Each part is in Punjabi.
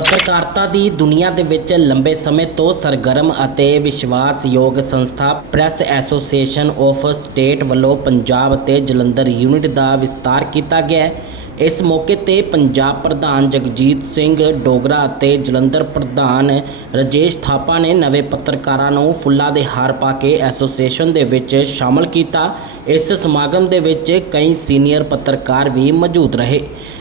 ਪੱਤਰਕਾਰਤਾ ਦੀ ਦੁਨੀਆ ਦੇ ਵਿੱਚ ਲੰਬੇ ਸਮੇਂ ਤੋਂ ਸਰਗਰਮ ਅਤੇ ਵਿਸ਼ਵਾਸਯੋਗ ਸੰਸਥਾ ਪ੍ਰੈਸ ਐਸੋਸੀਏਸ਼ਨ ਆਫ ਸਟੇਟ ਵੱਲੋਂ ਪੰਜਾਬ ਅਤੇ ਜਲੰਧਰ ਯੂਨਿਟ ਦਾ ਵਿਸਤਾਰ ਕੀਤਾ ਗਿਆ ਹੈ। ਇਸ ਮੌਕੇ ਤੇ ਪੰਜਾਬ ਪ੍ਰਧਾਨ ਜਗਜੀਤ ਸਿੰਘ, ਡੋਗਰਾ ਅਤੇ ਜਲੰਧਰ ਪ੍ਰਧਾਨ ਰਜੇਸ਼ ਥਾਪਾ ਨੇ ਨਵੇਂ ਪੱਤਰਕਾਰਾਂ ਨੂੰ ਫੁੱਲਾਂ ਦੇ ਹਾਰ ਪਾ ਕੇ ਐਸੋਸੀਏਸ਼ਨ ਦੇ ਵਿੱਚ ਸ਼ਾਮਲ ਕੀਤਾ। ਇਸ ਸਮਾਗਮ ਦੇ ਵਿੱਚ ਕਈ ਸੀਨੀਅਰ ਪੱਤਰਕਾਰ ਵੀ ਮੌਜੂਦ ਰਹੇ।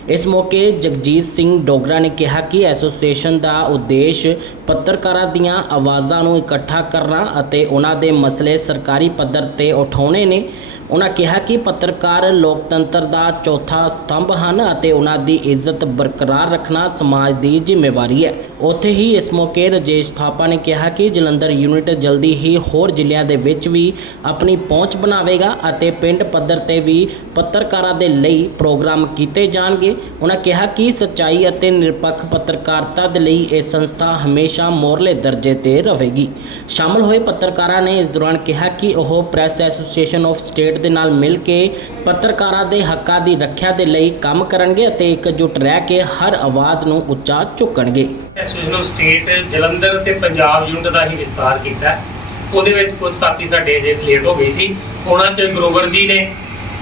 ਇਸ ਮੌਕੇ ਜਗਜੀਤ ਸਿੰਘ ਡੋਗਰਾ ਨੇ ਕਿਹਾ ਕਿ ਐਸੋਸੀਏਸ਼ਨ ਦਾ ਉਦੇਸ਼ ਪੱਤਰਕਾਰਾਂ ਦੀਆਂ ਆਵਾਜ਼ਾਂ ਨੂੰ ਇਕੱਠਾ ਕਰਨਾ ਅਤੇ ਉਹਨਾਂ ਦੇ ਮਸਲੇ ਸਰਕਾਰੀ ਪੱਧਰ ਤੇ ਉਠਾਉਣੇ ਨੇ। ਉਹਨਾਂ ਕਿਹਾ ਕਿ ਪੱਤਰਕਾਰ ਲੋਕਤੰਤਰ ਦਾ ਚੌਥਾ ਸਤੰਭ ਹਨ ਅਤੇ ਉਹਨਾਂ ਦੀ ਇੱਜ਼ਤ ਬਰਕਰਾਰ ਰੱਖਣਾ ਸਮਾਜ ਦੀ ਜ਼ਿੰਮੇਵਾਰੀ ਹੈ। ਉੱਥੇ ਹੀ ਇਸ ਮੌਕੇ ਰਜੇਸ਼ ਥਾਪਾ ਨੇ ਕਿਹਾ ਕਿ ਜਲੰਧਰ ਯੂਨਿਟ ਜਲਦੀ ਹੀ ਹੋਰ ਜ਼ਿਲ੍ਹਿਆਂ ਦੇ ਵਿੱਚ ਵੀ ਆਪਣੀ ਪਹੁੰਚ ਬਣਾਵੇਗਾ ਅਤੇ ਪਿੰਡ ਪੱਧਰ ਤੇ ਵੀ ਪੱਤਰਕਾਰਾਂ ਦੇ ਲਈ ਪ੍ਰੋਗਰਾਮ ਕੀਤੇ ਜਾਣਗੇ। ਉਹਨਾਂ ਕਿਹਾ ਕਿ ਸੱਚਾਈ ਅਤੇ ਨਿਰਪੱਖ ਪੱਤਰਕਾਰਤਾ ਦੇ ਲਈ ਇਹ ਸੰਸਥਾ ਹਮੇਸ਼ਾ ਮੋਰਲੇ ਦਰਜੇ ਤੇ ਰਹੇਗੀ। ਸ਼ਾਮਲ ਹੋਏ ਪੱਤਰਕਾਰਾਂ ਨੇ ਇਸ ਦੌਰਾਨ ਕਿਹਾ ਕਿ ਉਹ ਪ੍ਰੈਸ ਐਸੋਸੀਏਸ਼ਨ ਆਫ ਸਟੇਟ ਦੇ ਨਾਲ ਮਿਲ ਕੇ ਪੱਤਰਕਾਰਾਂ ਦੇ ਹੱਕਾਂ ਦੀ ਰੱਖਿਆ ਦੇ ਲਈ ਕੰਮ ਕਰਨਗੇ ਅਤੇ ਇਕਜੁੱਟ ਰਹਿ ਕੇ ਹਰ ਆਵਾਜ਼ ਨੂੰ ਉੱਚਾ ਚੁੱਕਣਗੇ। ਐਸੋਸੀਏਸ਼ਨ ਆਫ ਸਟੇਟ ਜਲੰਧਰ ਤੇ ਪੰਜਾਬ ਯੂਨਿਟ ਦਾ ਹੀ ਵਿਸਤਾਰ ਕੀਤਾ। ਉਹਦੇ ਵਿੱਚ ਕੁਝ ਸਾਥੀ ਸਾਡੇ ਜੇ ਲੇਟ ਹੋ ਗਏ ਸੀ। ਉਹਨਾਂ ਚ ਗਰੋਵਰ ਜੀ ਨੇ।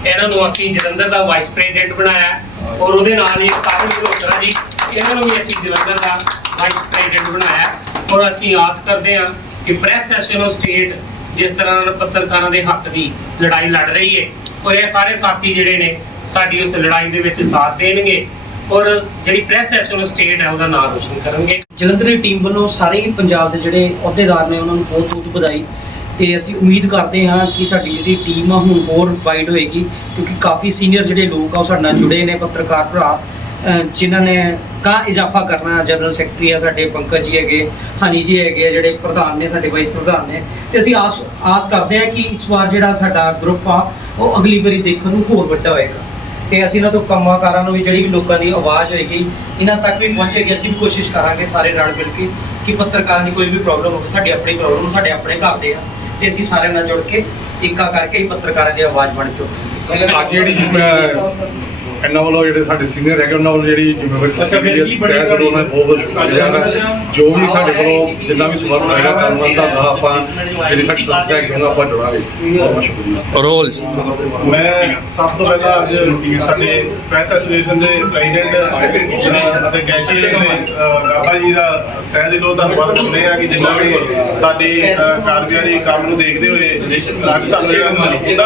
ਇਹਨਾਂ ਨੂੰ ਅਸੀਂ ਜਲੰਧਰ ਦਾ ਵਾਈਸ ਪ੍ਰੈਜ਼ੀਡੈਂਟ ਬਣਾਇਆ। ਔਰ ਉਹਦੇ ਨਾਲ ਹੀ ਸਾਹਿਬ ਮਲਹੋਤਰਾ ਜੀ ਇਹਨਾਂ ਨੂੰ ਵੀ ਅਸੀਂ ਜਲੰਧਰ ਦਾ ਵਾਈਸ ਪ੍ਰੈਜ਼ੀਡੈਂਟ ਬਣਾਇਆ। ਔਰ ਅਸੀਂ ਆਸ ਕਰਦੇ ਹਾਂ ਕਿ ਪ੍ਰੈਸ ਐਸੋਸੀਏਸ਼ਨ ਸਟੇਟ ਜਿਸ ਤਰ੍ਹਾਂ ਪੱਤਰਕਾਰਾਂ ਦੇ ਹੱਕ ਦੀ ਲੜਾਈ ਲੜ ਰਹੀ ਹੈ, ਔਰ ਇਹ ਸਾਰੇ ਸਾਥੀ ਜਿਹੜੇ ਨੇ ਸਾਡੀ ਉਸ ਲੜਾਈ ਦੇ ਵਿੱਚ ਸਾਥ ਦੇਣਗੇ। ਔਰ ਜਿਹੜੀ ਪ੍ਰੈਸ ਐਸੋਸੀਏਸ਼ਨ ਸਟੇਟ ਹੈ, ਉਹਦਾ ਨਾਮ ਰੋਸ਼ਨ ਕਰਨਗੇ। ਜਲੰਧਰ ਦੀ ਟੀਮ ਵੱਲੋਂ ਸਾਰੇ ਹੀ ਪੰਜਾਬ ਦੇ ਜਿਹੜੇ ਅਹੁਦੇਦਾਰ ਨੇ, ਉਹਨਾਂ ਨੂੰ ਬਹੁਤ ਬਹੁਤ ਵਧਾਈ। ਤੇ ਅਸੀਂ ਉਮੀਦ ਕਰਦੇ ਹਾਂ ਕਿ ਸਾਡੀ ਜਿਹੜੀ ਟੀਮ ਆ ਹੁਣ ਹੋਰ ਵਾਈਡ ਹੋਏਗੀ, ਕਿਉਂਕਿ ਕਾਫੀ ਸੀਨੀਅਰ ਜਿਹੜੇ ਲੋਕ ਆ ਉਹ ਸਾਡੇ ਨਾਲ ਜੁੜੇ ਨੇ ਪੱਤਰਕਾਰ ਭਰਾ, ਅਹ, ਜਿਨ੍ਹਾਂ ਨੇ ਕਾ ਇਜ਼ਾਫਾ ਕਰਨਾ ਜਨਰਲ ਸੈਕਟਰੀ ਆ ਸਾਡੇ ਪੰਕਜ ਜੀ ਹੈਗੇ, ਹਨੀ ਜੀ ਹੈਗੇ ਆ ਜਿਹੜੇ ਪ੍ਰਧਾਨ ਨੇ, ਸਾਡੇ ਵਾਈਸ ਪ੍ਰਧਾਨ ਨੇ। ਤੇ ਅਸੀਂ ਆਸ ਆਸ ਕਰਦੇ ਹਾਂ ਕਿ ਇਸ ਵਾਰ ਜਿਹੜਾ ਸਾਡਾ ਗਰੁੱਪ ਆ, ਉਹ ਅਗਲੀ ਵਾਰੀ ਦੇਖਣ ਨੂੰ ਹੋਰ ਵੱਡਾ ਹੋਏਗਾ। ਤੇ ਅਸੀਂ ਇਹਨਾਂ ਤੋਂ ਕੰਮਾਂਕਾਰਾਂ ਨੂੰ ਵੀ ਜਿਹੜੀ ਵੀ ਲੋਕਾਂ ਦੀ ਆਵਾਜ਼ ਹੋਏਗੀ, ਇਹਨਾਂ ਤੱਕ ਵੀ ਪਹੁੰਚੇਗੀ ਅਸੀਂ ਵੀ ਕੋਸ਼ਿਸ਼ ਕਰਾਂਗੇ ਸਾਰੇ ਨਾਲ ਮਿਲ ਕੇ ਕਿ ਪੱਤਰਕਾਰਾਂ ਦੀ ਕੋਈ ਵੀ ਪ੍ਰੋਬਲਮ ਹੋਵੇ, ਸਾਡੀ ਆਪਣੀ ਪ੍ਰੋਬਲਮ ਸਾਡੇ ਆਪਣੇ ਘਰ ਦੇ ਆ। ਤੇ ਅਸੀਂ ਸਾਰਿਆਂ ਨਾਲ ਜੁੜ ਕੇ ਇੱਕਾ ਕਰਕੇ ਹੀ ਪੱਤਰਕਾਰਾਂ ਦੀ ਆਵਾਜ਼ ਬਣ ਕੇ ਉੱਠਾਂਗੇ ਅੱਜ ਜਿਹੜੀ ਇਹਨਾਂ ਵੱਲੋਂ ਜਿਹੜੇ ਸਾਡੇ ਸੀਨੀਅਰ ਹੈਗੇ ਉਹਨਾਂ ਵੱਲੋਂ ਜਿਹੜੀ ਜ਼ਿੰਮੇਵਾਰੀ ਅੱਛਾ, ਫਿਰ ਕੀ ਬੜੀ ਤਹਿ ਦਿਲੋਂ ਮੈਂ ਬਹੁਤ ਬਹੁਤ ਸ਼ੁਕਰੀਆ। ਹੈ ਜੋ ਵੀ ਸਾਡੇ ਕੋਲੋਂ ਜਿੰਨਾ ਵੀ ਸਮਰਥ ਹੋਏਗਾ ਧੰਨਵਾਦ ਦਾ ਆਪਾਂ ਜਿਹੜੀ ਸਾਡੀ ਸੰਸਥਾ ਹੈਗੀ ਉਹਨਾਂ ਆਪਾਂ ਜੁੜਾਂਗੇ। ਬਹੁਤ ਬਹੁਤ ਸ਼ੁਕਰੀਆ। ਰੋਲ ਮੈਂ ਸਭ ਤੋਂ ਪਹਿਲਾਂ ਅੱਜ ਸਾਡੇ ਪ੍ਰੈਸ ਐਸੋਸੀਏਸ਼ਨ ਦੇ ਪ੍ਰੈਜ਼ੀਡੈਂਟ ਅਤੇ ਕੈਸ਼ੀਅਰ ਨੇ ਬਾਬਾ ਜੀ ਦਾ ਤਹਿ ਦਿਲੋਂ ਧੰਨਵਾਦ ਕਰਦੇ ਆ ਕਿ ਜਿੰਨਾ ਵੀ ਸਾਡੀ ਕਾਰਗੁਜ਼ਾਰੀ ਕੰਮ ਨੂੰ ਦੇਖਦੇ ਹੋਏ ਅੱਜ ਸਾਡੇ ਉਹਦਾ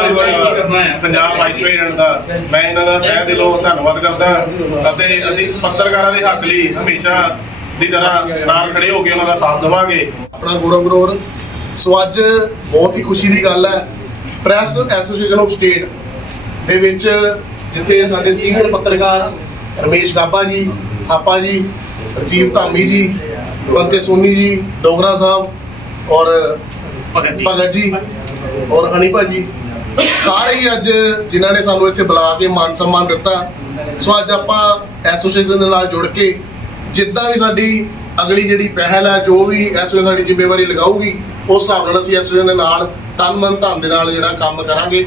ਪੰਜਾਬ ਵਾਈਸ ਪ੍ਰੈਜ਼ੀਡੈਂਟ ਦਾ। ਮੈਂ ਇਹਨਾਂ ਦਾ ਤਹਿ ਦਿਲੋਂ ਧੰਨਵਾਦ ਕਰਦਾ। ਅਤੇ ਅਸੀਂ ਪੱਤਰਕਾਰਾਂ ਦੇ ਹੱਕ ਲਈ ਹਮੇਸ਼ਾ ਦੀ ਤਰ੍ਹਾਂ ਨਾਲ ਖੜੇ ਹੋ ਕੇ ਉਹਨਾਂ ਦਾ ਸਾਥ ਦੇਵਾਂਗੇ। ਆਪਣਾ ਗੌਰਵ ਗਰੋਵਰ ਸੋ ਅੱਜ ਬਹੁਤ ਹੀ ਖੁਸ਼ੀ ਦੀ ਗੱਲ ਹੈ। ਪ੍ਰੈਸ ਐਸੋਸੀਏਸ਼ਨ ਆਫ ਸਟੇਟ ਦੇ ਵਿੱਚ ਜਿੱਥੇ ਸਾਡੇ ਸੀਨੀਅਰ ਪੱਤਰਕਾਰ ਰਮੇਸ਼ ਗਾਬਾ ਜੀ ਥਾਪਾ ਜੀ ਰਜੀਵ ਧਾਮੀ ਜੀ ਬੰਕੇ ਸੋਨੀ ਜੀ ਡੋਗਰਾ ਸਾਹਿਬ ਔਰ ਭਗਤ ਜੀ। ਭਗਤ ਜੀ ਔਰ ਹਨੀ ਭਾਜੀ। ਸਾਰੇ ਹੀ ਅੱਜ ਜਿਨ੍ਹਾਂ ਨੇ ਸਾਨੂੰ ਇੱਥੇ ਬੁਲਾ ਕੇ ਮਾਨ ਸਨਮਾਨ ਦਿੱਤਾ। ਸੋ ਅੱਜ ਆਪਾਂ ਐਸੋਸੀਏਸ਼ਨ ਦੇ ਨਾਲ ਜੁੜ ਕੇ ਜਿੱਦਾਂ ਵੀ ਸਾਡੀ ਅਗਲੀ ਜਿਹੜੀ ਪਹਿਲ ਹੈ ਜੋ ਵੀ ਇਸ ਵੇਲੇ ਸਾਡੀ ਜ਼ਿੰਮੇਵਾਰੀ ਲਗਾਊਗੀ, ਉਸ ਹਿਸਾਬ ਨਾਲ ਅਸੀਂ ਐਸੋਸੀਏਸ਼ਨ ਦੇ ਨਾਲ ਤਨ ਮਨ ਧਨ ਦੇ ਨਾਲ ਜਿਹੜਾ ਕੰਮ ਕਰਾਂਗੇ।